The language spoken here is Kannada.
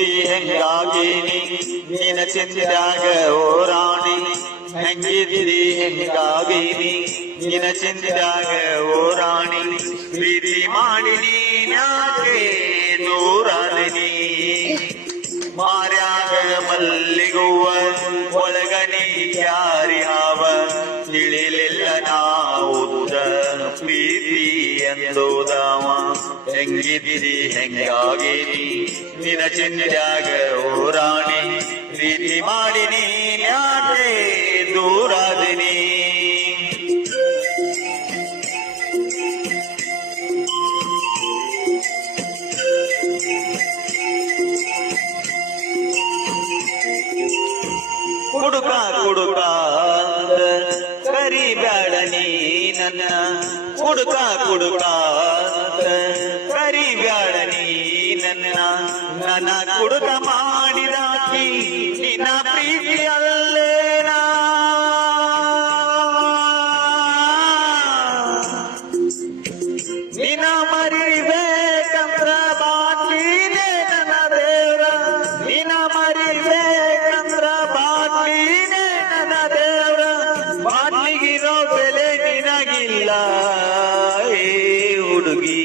ಿ ಹೆಂಗಣಿ ನೀನ ಚಿಂತಿದಾಗ ಓ ರಾಣಿ ನಂಗಿಗಿರಿ ಹೆಂಗಾಣಿ ನೀನ ಚಿಂತದಾಗ ಓ ರಾಣಿ ಮಿರಿ ಮಾಣಿನಿ ನೋ ರಾಣಿ ಮಾರಾಗ ಮಲ್ಲಿ ಗೋವನಿ ಯಾರಿಯವಿಲ್ಲ ನಾ ಉದಿರಿ எந்தோதாமா எங்கிதிரி எங்காகிரி தினச்சின்றாக ஓராணி நீதிமாடி കൊടുക്ക കരിബേട നീ നന്ന കൊടുക്ക കൊടുക്ക കരിബേട നീ നന്ന നന കൊടുക്ക മാടി being